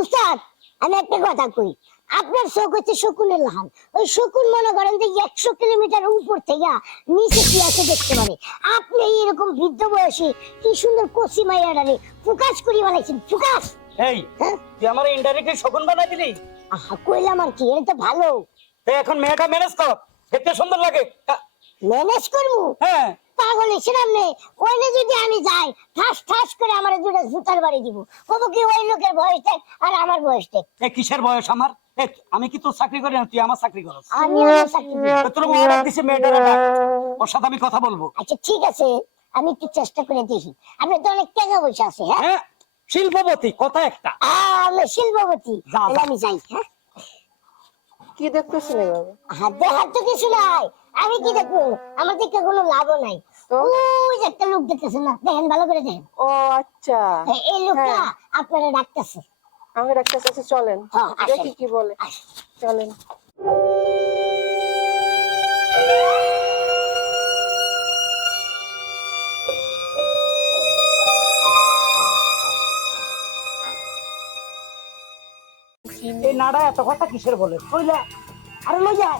উস্তাদ আমি একটা কথা কই। আপনার চোখ হচ্ছে শকুনের লাহান। ওই শকুন মনে করেন যে একশো কিলোমিটার উপর থেকে নিচে কি আছে দেখতে পারে। আপনি এরকম বৃদ্ধ বয়সে কি সুন্দর কচি মাইয়াডারে ফুকাস করি বানাইছেন ফুকাস! এই হ্যাঁ? তুই আমার ইনডাইরেক্টলি শকুন বানাই দিলি? আহা কইলাম আর কি এটা ভালো। এখন মেয়েটা ম্যানেজ কর। দেখতে সুন্দর লাগে। ম্যানেজ করব? হ্যাঁ। পাগল ছিলাম নে। ওইনে যদি আমি যাই ঠাস ঠাস করে আমার দুটো জুতার বাড়ি দিব। কব কি ওই লোকের বয়স দেখ আর আমার বয়স দেখ এ কিসের বয়স আমার? আমি কি তোর চাকরি করি না? তুই আমার চাকরি করস। আমি আমার চাকরি করি। তোর অর্ডার দিছে মেয়েটার ওর সাথে আমি কথা বলব। আচ্ছা ঠিক আছে। আমি একটু চেষ্টা করে দেখি। আপনি তো অনেক টাকা পয়সা আছে হ্যাঁ? হ্যাঁ শিল্পপতি কথা একটা। আহ, আমি শিল্পপতি। আমি যাই হ্যাঁ? কি দেখতেছেন এভাবে? হাত দেখার তো কিছু নাই। আমি কি দেখব? আমার থেকে কোনো লাভও নাই? ওই যে একটা লোক দেখতেছে না? দেখেন ভালো করে দেখেন। ও আচ্ছা। হ্যাঁ, এই লোকটা হ্যাঁ। আপনারা ডাকতেছে। আমি ডাক্তার চলেন। হ্যাঁ, দেখি কি বলে। চলেন। এই নাড়া এত কথা কিসের বলে? কইলা আরে লই যা।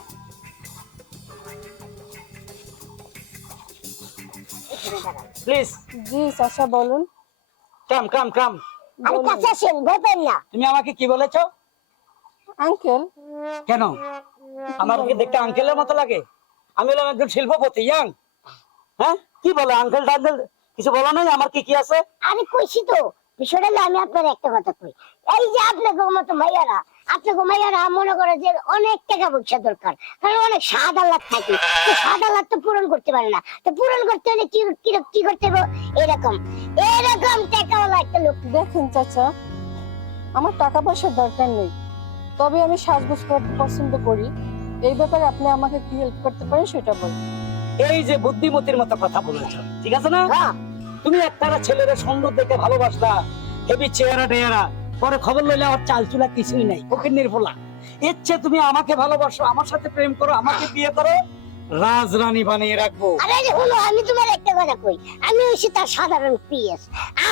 প্লিজ জি চাচা বলুন। কাম কাম কাম আমি আসেন না। তুমি আমাকে কি বলেছ? আঙ্কেল। কেন? আমাকে দেখতে আঙ্কেলের মতো লাগে? আমি হলাম একজন শিল্পপতি ইয়াং। হ্যাঁ? কি বলে আঙ্কেল টাঙ্কেল কিছু বলা নাই? আমার কি কি আছে? আমি কইছি তো বিষয়টা আমি আপনার একটা কথা কই। এই যে আপনাকে মতো মাইয়ারা আপনাকে মাইয়ারা মনে করে যে অনেক টাকা পয়সা দরকার। কারণ অনেক স্বাদ আল্লাহ থাকে। তো স্বাদ আল্লাহ তো পূরণ করতে পারে না। তো পূরণ করতে হলে কি কি কি করতে হবে? এরকম। এরকম টাকাওয়ালা একটা লোক। দেখেন চাচা আমার টাকা পয়সার দরকার নেই। তবে আমি সাজগোজ করতে পছন্দ করি। এই ব্যাপারে আপনি আমাকে কি হেল্প করতে পারেন সেটা বলুন। এই যে বুদ্ধিমতির মতো কথা বলেছ ঠিক আছে না? হ্যাঁ। তুমি একটা ছেলের সুন্দর দেখে ভালোবাসলা। হেবি চেহারা টেহারা পরে খবর লইলে আর চাল চুলা কিছুই নাই ওকে নির্ভোলা। এর চেয়ে তুমি আমাকে ভালোবাসো, আমার সাথে প্রেম করো, আমাকে বিয়ে করো। রাজরানী বানিয়ে রাখব। আরে হলো আমি তোমার একটা কথা কই। আমি হইছি তার সাধারণ পিএস।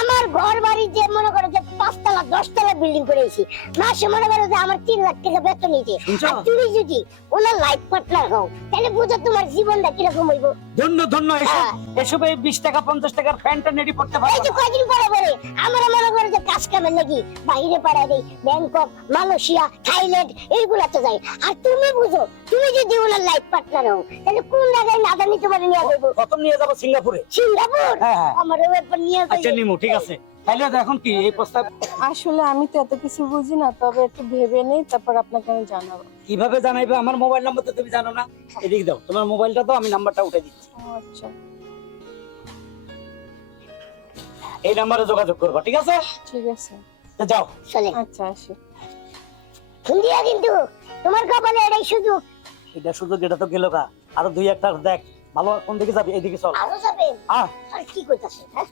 আমার ঘর বাড়ি যে মনে করো যে পাঁচতলা দশতলা বিল্ডিং করেছি মাসে মনে করো যে আমার তিন লাখ টাকা বেতন শুনছো? আর তুমি যদি ওনার লাইফ পার্টনার হও তাহলে বুঝো তোমার জীবনটা কীরকম হইব। ধন্য ধন্য এসব হ্যাঁ। এসবে বিশ টাকা পঞ্চাশ টাকার ফ্যানটা নেড়ি পড়তে এই যে কয়দিন পরে পরে আমরা মনে করো যে কাজ কামের লাগি বাইরে পাড়ায় দেই ব্যাংকক মালয়েশিয়া থাইল্যান্ড এইগুলাতে যাই। আর তুমি বুঝো তুমি যদি ওনার লাইফ পার্টনার হও তাহলে কোন জায়গায় নাদানি তোমার নিয়ে যাইব? প্রথম নিয়ে যাব সিঙ্গাপুরে। সিঙ্গাপুর? হ্যাঁ হ্যাঁ। আমার ব্যাপার নিয়ে আচ্ছা নিমু ঠিক আছে। তাহলে এখন কি এই প্রস্তাব আসলে আমি তো এত কিছু বুঝি না তবে একটু ভেবে নেই তারপর আপনাকে আমি জানাব। কীভাবে জানাইবে? আমার মোবাইল নাম্বার তো তুমি জানো না। এদিকে দাও তোমার মোবাইলটা দাও আমি নাম্বারটা উঠে দিচ্ছি। আচ্ছা। এই নাম্বারে যোগাযোগ করব ঠিক আছে? ঠিক আছে। যাও। চলে। আচ্ছা আসি। কিন্তু তোমার কপালে এটাই সুযোগ এটা শুধু এটা তো গেল গা। আরও দুই একটা দেখ ভালো কোন দিকে যাবি? এইদিকে চল। আরও যাবেন আহ। আর কি কইতাছিস হ্যাঁ?